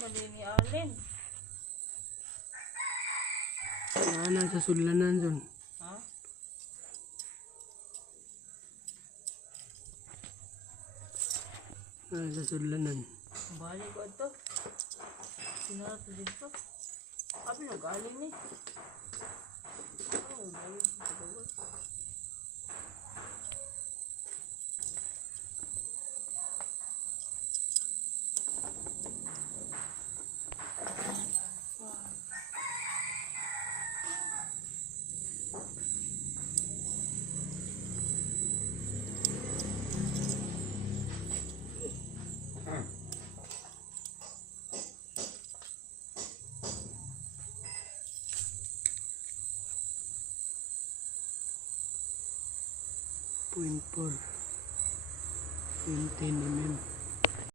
Bali ni Alin. Ano sa sudlanan dun? Ha? Ano sa sudlanan? Balik ko ito. Sinarap dito. Sabi na galing ni. Oh, galing sa bawal. .4 10 mm.